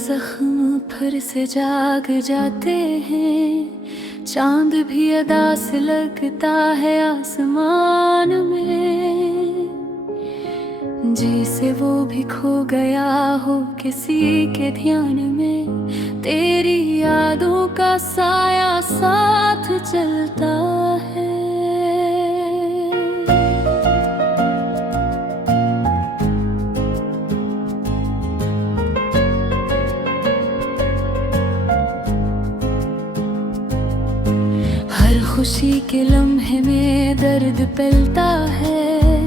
जख्म फिर से जाग जाते हैं। चांद भी अदा से लगता है आसमान में, जैसे वो भी खो गया हो किसी के ध्यान में। तेरी यादों का साया साथ चलता है। खुशी के लम्हे में दर्द पलता है,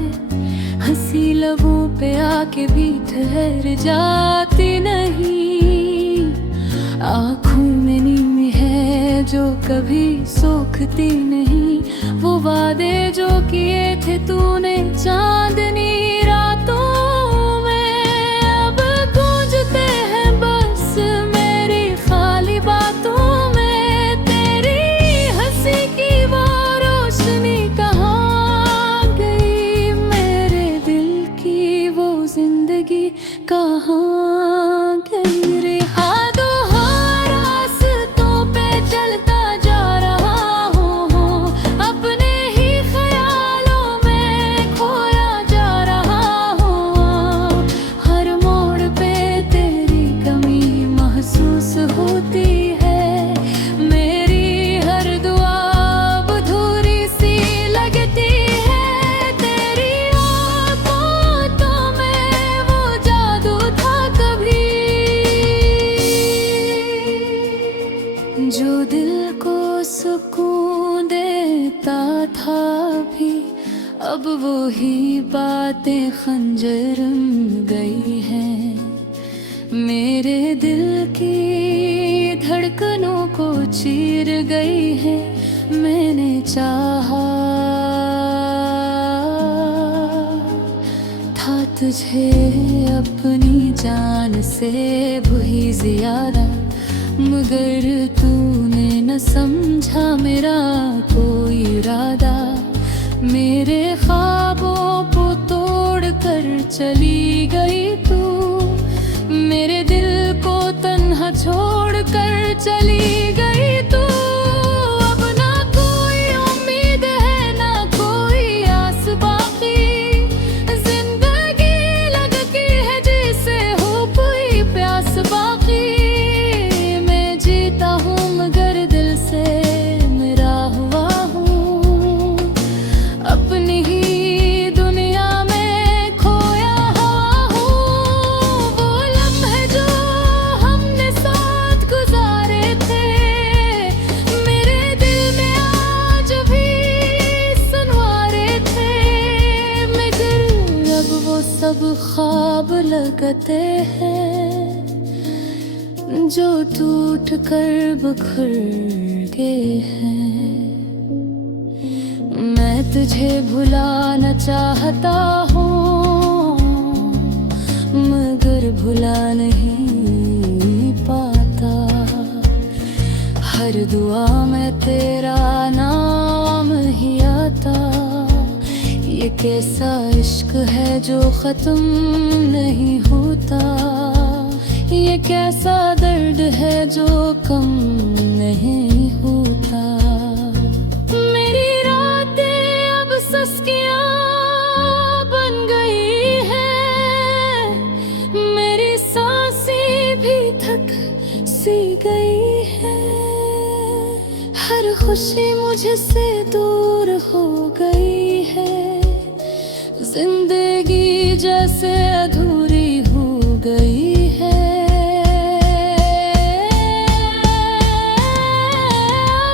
हंसी लबों पे आके भी ठहर जाती नहीं। आँखों में नींद है जो कभी सोखती नहीं, वो वादे जो किए थे तूने चांदनी रातों में, अब गूंजते हैं बस मेरी खाली बातों में। कहाँ गई रे यादों, हर रास्तों पे चलता जा रहा हूँ, अपने ही ख्यालों में खोया जा रहा हूँ। हर मोड़ पे तेरी कमी महसूस होती है, मेरी हर दुआ अधूरी सी लगती है। तेरी आँखों में वो जादू था कभी, जो दिल को सुकून देता था भी। अब वो ही बातें खंजर गई हैं, मेरे दिल की धड़कनों को चीर गई है। मैंने चाहा था तुझे अपनी जान से भी ज्यादा, मगर तूने न समझा मेरा कोई इरादा। मेरे ख्वाबों को तोड़ कर चली गई तू, मेरे दिल को तन्हा छोड़ कर चली गई तू। अब ना कोई उम्मीद है ना कोई आस बाकी, जिंदगी लगती है जैसे हो कोई प्यास बाकी। मैं जीता हूँ मगर दिल से मेरा हुआ हूँ, अपनी ही दुनिया में खोया हुआ हूँ। वो लम्हे जो हमने साथ गुजारे थे, मेरे दिल में आज भी सुनवारे थे, मगर अब वो सब ख्वाब लगते हैं जो टूट कर बिखर गए हैं। मैं तुझे भुलाना चाहता हूँ, मगर भुला नहीं पाता। हर दुआ में तेरा नाम ही आता। ये कैसा इश्क है जो खत्म नहीं होता, ये कैसा दर्द है जो कम नहीं होता। मेरी रातें अब सस्कियां बन गई हैं, मेरी सांसें भी थक सी गई है। हर खुशी मुझसे दूर हो गई है, जिंदगी जैसे अधूरी हो गई है।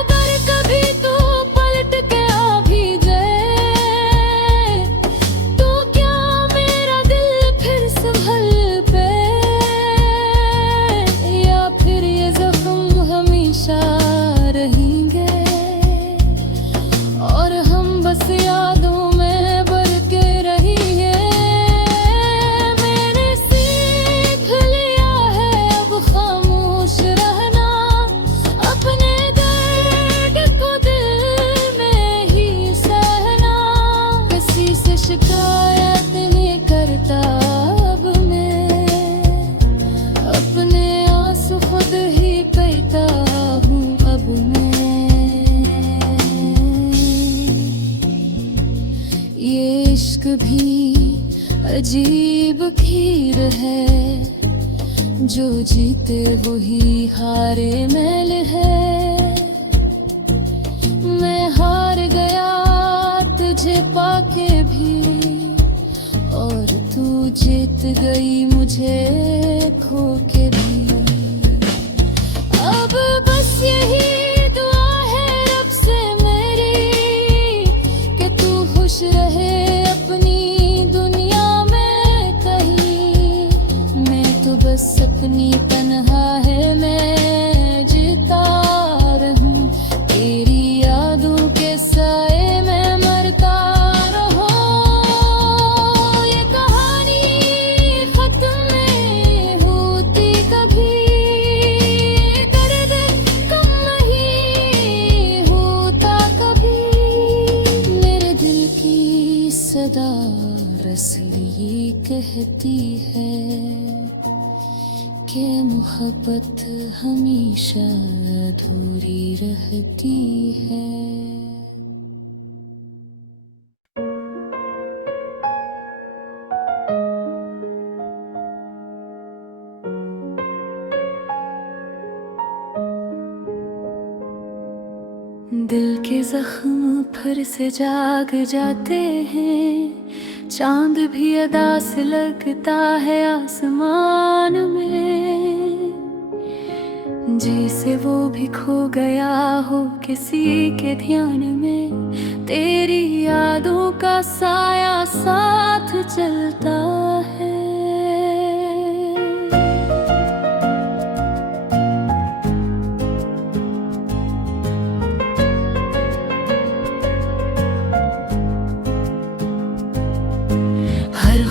अगर कभी तू पलट के आ भी जाए, तो क्या मेरा दिल फिर संभल पे, या फिर ये जख्म हमेशा रहेंगे और हम बस यादों में भर के रहेंगे। मैंने सीख लिया है अब खामोश रहना, अपने दर्द को दिल में ही सहना। किसी से शिकायत नहीं करता अब मैं, अपने इश्क भी अजीब खीर है, जो जीते वही हारे मैल है। मैं हार गया तुझे पाके भी, और तू जीत गई मुझे खो के भी। अब बस यही दुआ है रब से मेरी, कि तू खुश रहे अपनी दुनिया में कहीं। मैं तो बस अपनी तन्हा है मैं जीता रहूं, तेरी यादों के साए में मरता रहूं। ये कहानी खत्म नहीं होती कभी, दर्द कम नहीं होता कभी। मेरे दिल की सदा रसली कहती है कि मोहब्बत हमेशा अधूरी रहती है। दिल के जख्म फिर से जाग जाते हैं, चांद भी अदा से लगता है आसमान में। जैसे वो भी खो गया हो किसी के ध्यान में, तेरी यादों का साया साथ चलता है।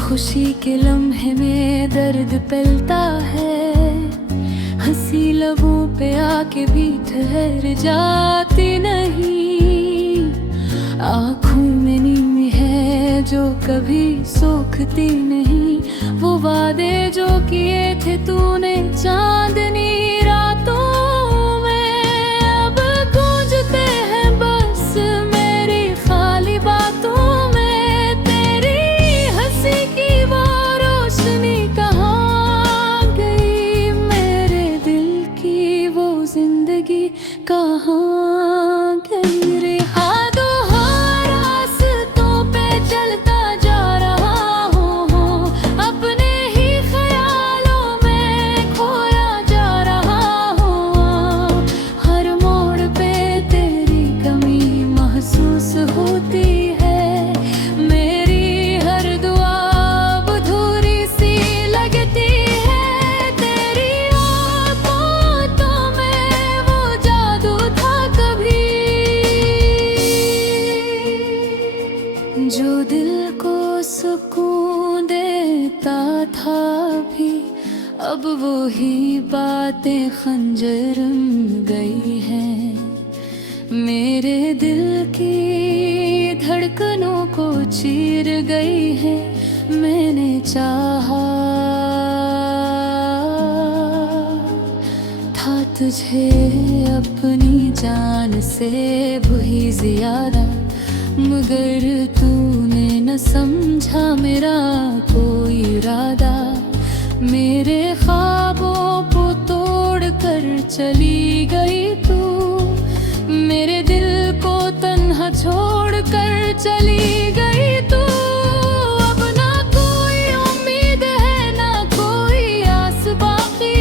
खुशी के लम्हे में दर्द पलता है, हंसी लबों पे आके भी ठहर जाती नहीं। आँखों में नीम है जो कभी सोखती नहीं, वो वादे जो किए थे तूने चांदनी रातों में, अब गूंजते हैं बस मेरी खाली बातों में। कहाँ गई रे हाथों रास्तों पे चलता जा रहा हूँ, अपने ही ख्यालों में खोया जा रहा हूँ। हर मोड़ पे तेरी कमी महसूस होती है, मेरी हर दुआ अधूरी सी लगती है। तेरी आँखों में वो जादू था कभी, जो दिल को सुकून देता था भी। अब वो ही बातें खंजर गई हैं, मेरे दिल की धड़कनों को चीर गई है। मैंने चाहा था तुझे अपनी जान से भी ज्यादा, मगर तूने न समझा मेरा कोई इरादा। मेरे ख्वाबों को तोड़ कर चली गई तू, मेरे दिल को तन्हा छोड़ कर चली गई तू। अब ना कोई उम्मीद है ना कोई आस बाकी,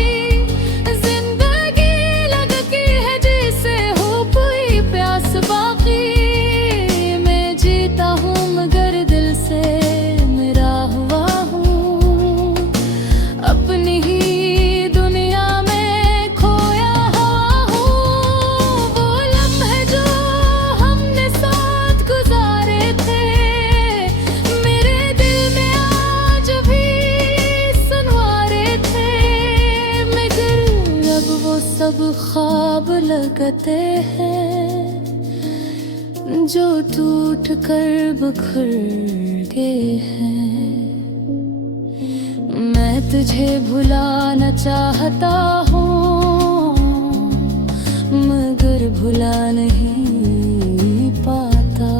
जिंदगी लगती है जैसे हो कोई प्यास बाकी। मैं जीता हूँ मगर दिल से मेरा हुआ हूँ, अपनी ही दुनिया में खोया हुआ हूँ। वो लम्हे जो हमने साथ गुजारे थे, मेरे दिल में आज भी सुनवारे थे, मगर अब वो सब ख्वाब लगते हैं जो टूट कर बिखर गए हैं। मैं तुझे भुलाना चाहता हूँ, मगर भुला नहीं पाता।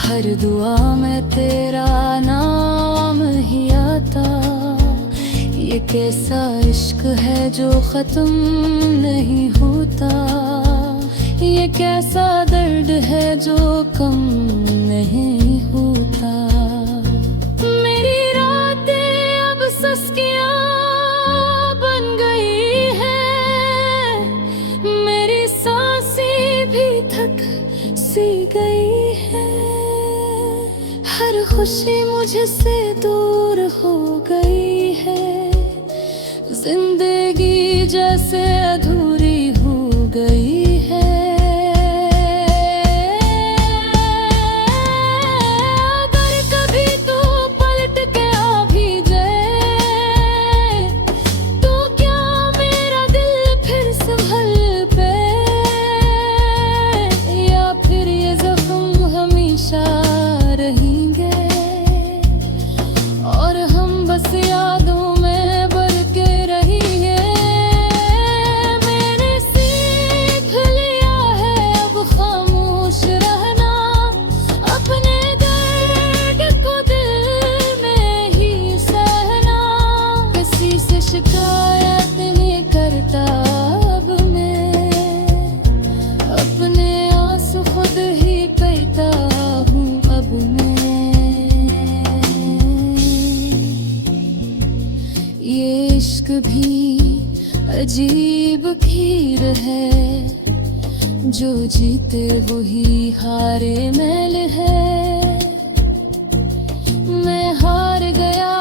हर हर दुआ में तेरा नाम ही आता। ये कैसा इश्क है जो खत्म नहीं होता, ये कैसा दर्द है जो कम नहीं होता। मेरी रातें अब सस्कियां बन गई है, मेरी सांसें भी थक सी गई है। हर खुशी मुझसे दूर हो गई है, जिंदगी जैसे अधूरी हो गई है। अगर कभी तू पलट के आ भी जाए, तो क्या मेरा दिल फिर संभल पे, या फिर ये जख्म हमेशा रहेंगे और हम बस यादों में भर के रहिए। मैंने सीख लिया है अब खामोश रहना, अपने दर्द को दिल में ही सहना। किसी से शिकायत नहीं करता अब मैं, अपने आंसू खुद ही पीता हूँ अब मैं। ये इश्क भी अजीब खीर है, जो जीते वही हारे मैल है। मैं हार गया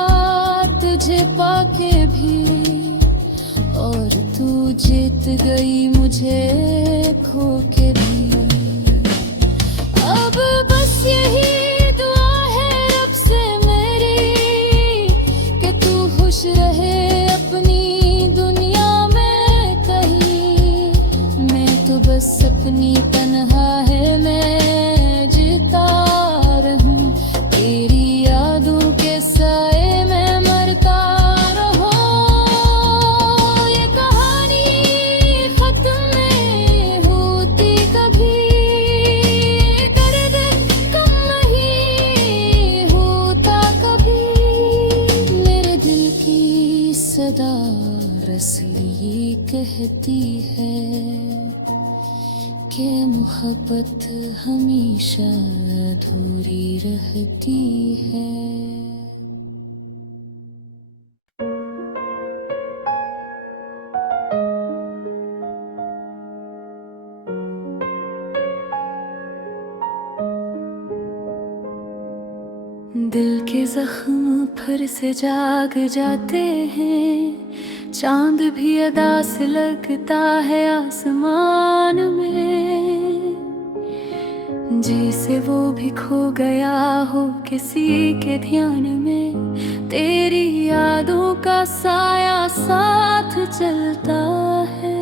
तुझे पाके भी, और तू जीत गई मुझे खो के भी। अब बस यही दुआ है रब से मेरी, कि तू खुश रहे अपनी दुनिया में कहीं। मैं तो बस अपनी तन्हा है मैं जीता रहूं, तेरी यादों के साए में मरता रहूं। ये कहानी खत्म नहीं होती कभी, दर्द कम नहीं होता कभी। मेरे दिल की सदा रसीली कहती है कि मोहब्बत हमेशा अधूरी रहती है। दिल के जख्म फिर से जाग जाते हैं, चांद भी अदा से लगता है आसमान में। जैसे वो भी खो गया हो किसी के ध्यान में, तेरी यादों का साया साथ चलता है।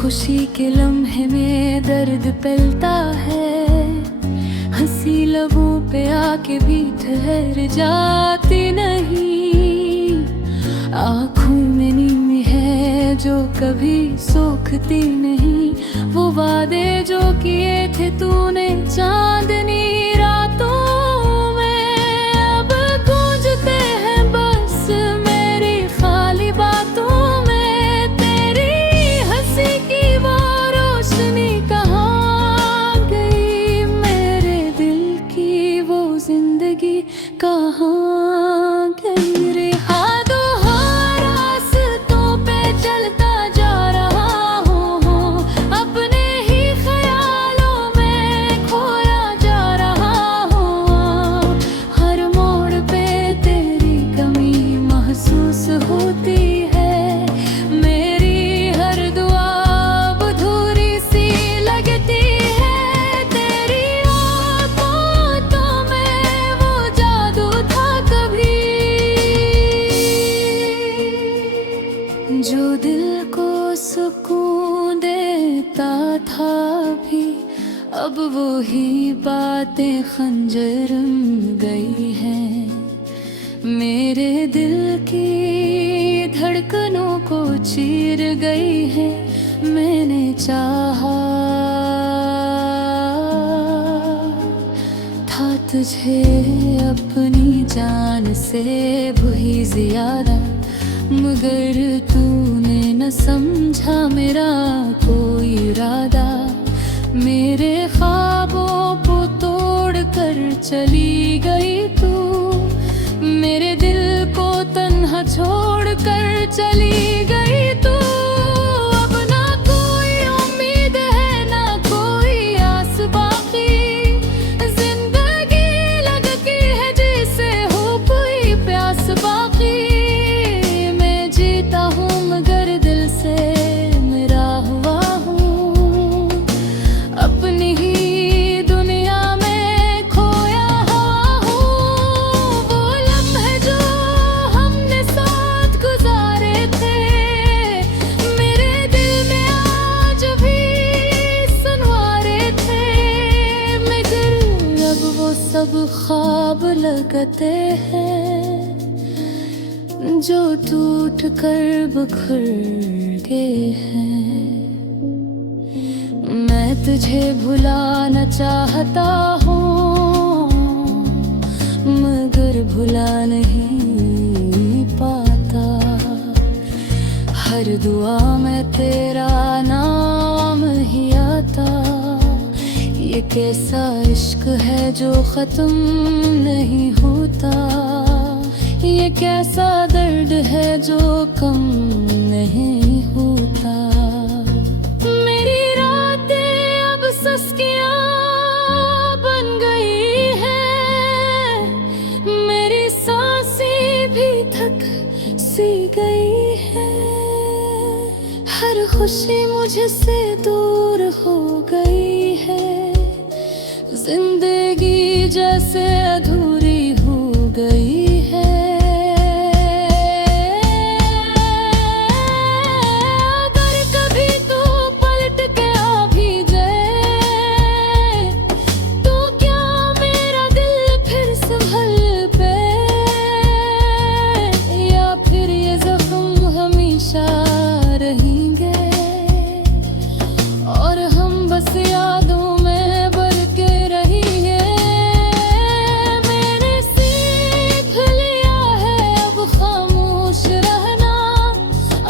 खुशी के लम्हे में दर्द पलता है, हंसी लबों पे आके भी ठहर जाती नहीं। आँखों में नीम है जो कभी सोखती नहीं, वो वादे जो किए थे तूने चांदनी रातों में, अब गूंजते हैं बस मेरी खाली बातों में। कहाँ गई रे हाथों हाथ रास्तों पे चलता जा रहा हूँ, अपने ही ख्यालों में खोया जा रहा हूँ। हर मोड़ पे तेरी कमी महसूस होती है, मेरी हर दुआ अधूरी सी लगती है। तेरी आँखों में वो जादू था कभी, जो दिल को सुकून देता था भी अब वो ही बातें खंजर गई हैं, मेरे दिल की धड़कनों को चीर गई है। मैंने चाहा था तुझे अपनी जान से भी ज्यादा, मगर तूने न समझा मेरा कोई इरादा। मेरे ख्वाबों को तोड़ कर चली गई तू, मेरे दिल को तन्हा छोड़ कर चली गई तू। अब ना कोई उम्मीद है ना कोई आस बाकी, जिंदगी लगती है जैसे हो कोई प्यास बाकी। मैं जीता हूँ मगर दिल से मेरा हुआ हूँ, अपनी ही दुनिया में खोया हुआ हूँ। वो लम्हे जो हमने साथ गुजारे थे, मेरे दिल में आज भी सुनवारे थे, मगर अब वो सब ख्वाब लगते हैं जो टूट कर बिखर गए हैं। मैं तुझे भुलाना चाहता हूँ मगर भुला नहीं पाता। हर दुआ में तेरा नाम ही आता। ये कैसा इश्क है जो खत्म नहीं होता, ये कैसा दर्द है जो कम नहीं होता। मेरी रातें अब सस्कियां बन गई हैं, मेरी सांसें भी थक सी गई है। हर खुशी मुझसे दूर हो गई है, जिंदगी जैसे अधूरी हो गई है। अगर कभी तू पलट के आ भी जाए, तो क्या मेरा दिल फिर संभल पे, या फिर ये जख्म हमेशा रहेंगे और हम बस यादों में बल के रहेंगे। मैंने सीख लिया है अब खामोश रहना,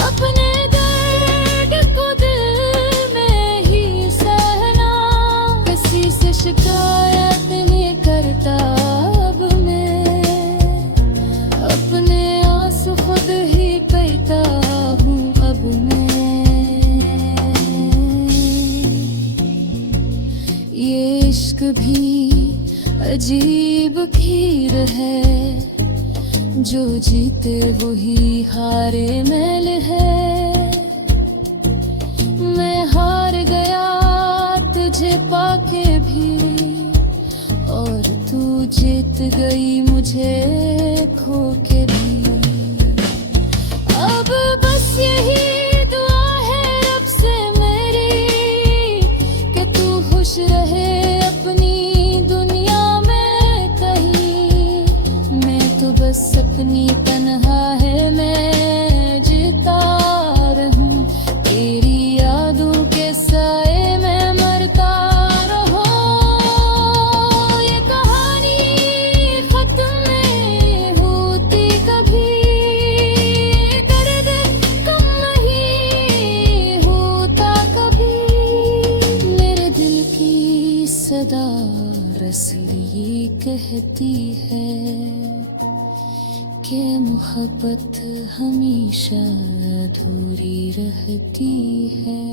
अपने दर्द को दिल में ही सहना। किसी से शिकायत नहीं करता अब मैं, अपने आंसू खुद ही पीता हूँ अब मैं। ये इश्क भी अजीब खीर है, जो जीते वही हारे मैल है। मैं हार गया तुझे पाके भी, और तू जीत गई मुझे खो के भी। अब बस यही दुआ है रब से मेरी, कि तू खुश रहे अपनी दुनिया में कहीं। मैं तो बस अपनी तन्हा है मैं जीता रहूं, तेरी यादों के साए में मरता रहूं। ये कहानी खत्म नहीं होती कभी, दर्द कम नहीं होता कभी। मेरे दिल की सदा रसली कहती है कि मोहब्बत हमेशा अधूरी रहती है।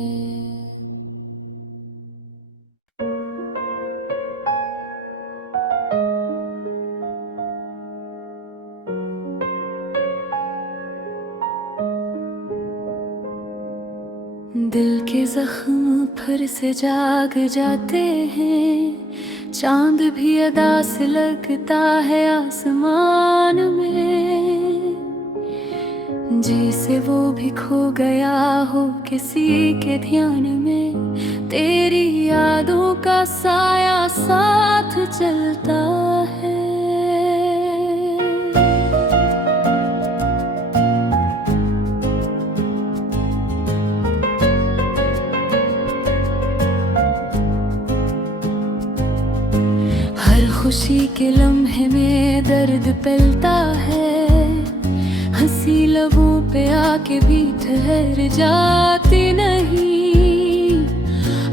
दिल के जख्म फिर से जाग जाते हैं, चांद भी अदा से लगता है आसमान में। जैसे वो भी खो गया हो किसी के ध्यान में, तेरी यादों का साया साथ चलता है। हर खुशी के लम्हे में दर्द पलता है, हंसी लबों पे आके भी ठहर जाती नहीं।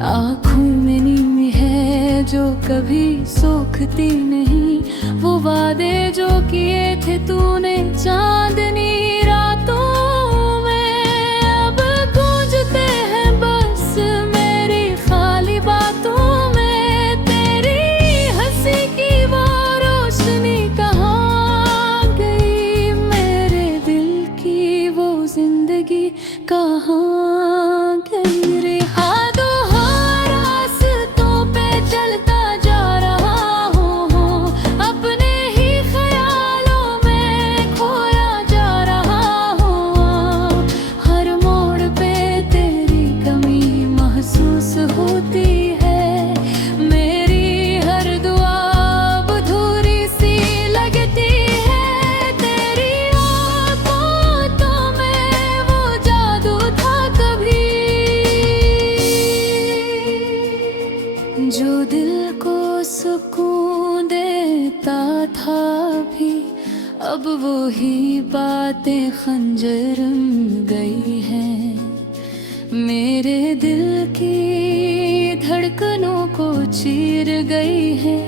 आँखों में नींद है जो कभी सोखती नहीं, वो वादे जो किए थे तूने चांदनी रातों में, अब गूंजते हैं बस मेरी खाली बातों में। तेरी हंसी की वो रोशनी कहाँ गई, मेरे दिल की वो जिंदगी कहाँ गई रे। जो दिल को सुकून देता था भी, अब वो ही बातें खंजर गई हैं। मेरे दिल की धड़कनों को चीर गई है।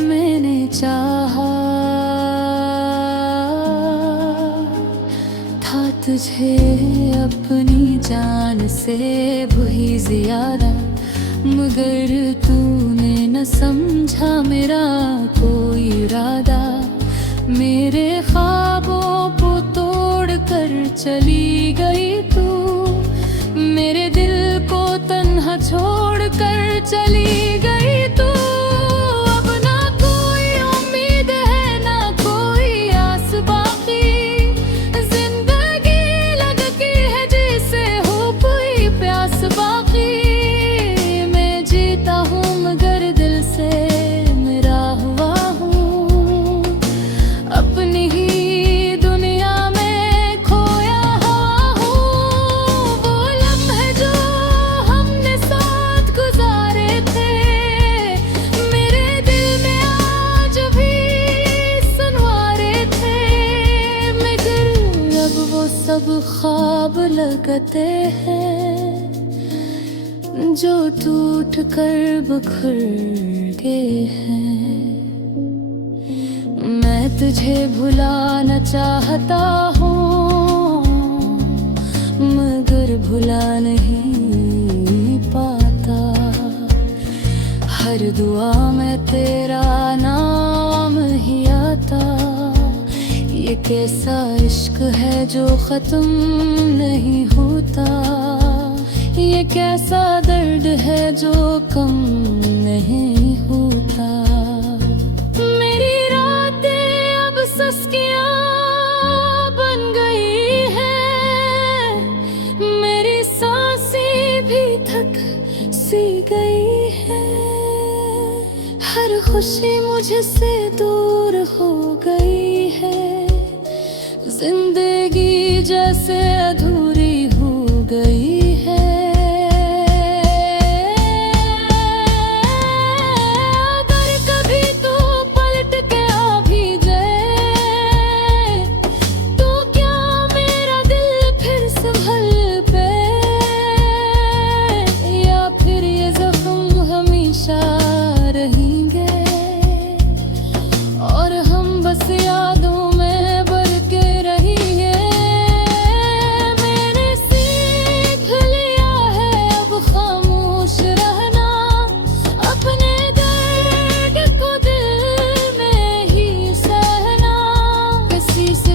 मैंने चाहा था तुझे अपनी जान से भी ज्यादा, मगर तूने न समझा मेरा कोई इरादा। मेरे ख्वाबों को तोड़ कर चली गई तू, मेरे दिल को तन्हा छोड़ कर चली गई तू। अब ना कोई उम्मीद है ना कोई आस बाकी, जिंदगी लगती है जैसे हो कोई प्यास बाकी। सब ख्वाब लगते हैं जो टूट कर बिखर गए हैं। मैं तुझे भुलाना चाहता हूँ, मगर भुला नहीं पाता। हर दुआ में तेरा नाम ही आता। ये कैसा इश्क है जो खत्म नहीं होता, ये कैसा दर्द है जो कम नहीं होता। मेरी रातें अब सस्कियां बन गई हैं, मेरी सांसें भी थक सी गई है। हर खुशी मुझसे दूर हो गई है, जिंदगी जैसे अधूरी हो गई है। अगर कभी तू पलट के आ भी जाए, तो क्या मेरा दिल फिर संभल पे, या फिर ये जख्म हमेशा रहेंगे और हम बस यादों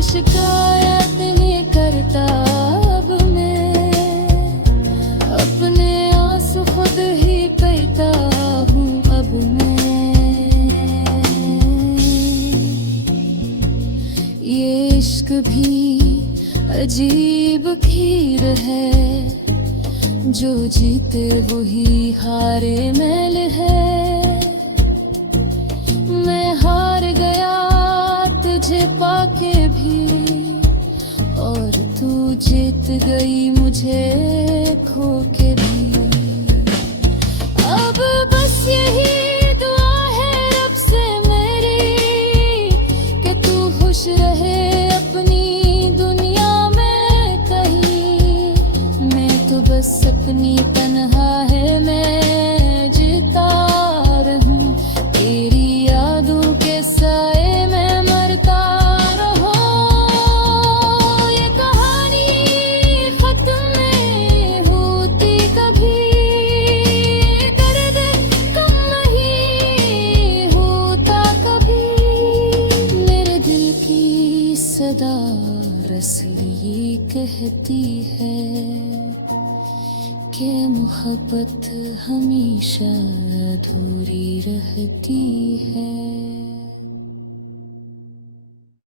शिकायत नहीं करता। अब मैं अपने आंसू खुद ही पीता हूँ। अब मैं ये इश्क भी अजीब खीर है जो जीते वही हारे मैल है। मैं हार गया तुझे पाके भी, और तू जीत गई मुझे खो के भी। अब बस यही दुआ है रब से मेरी, कि तू खुश रहे अपनी दुनिया में कहीं। मैं तो बस अपनी तन्हा है मैं जीता रहूं, तेरी यादों के साए में मरता रहूं। ये कहानी खत्म नहीं होती कभी, दर्द कम नहीं होता कभी। मेरे दिल की सदा रसली कहती है कि मोहब्बत हमेशा अधूरी रहती है।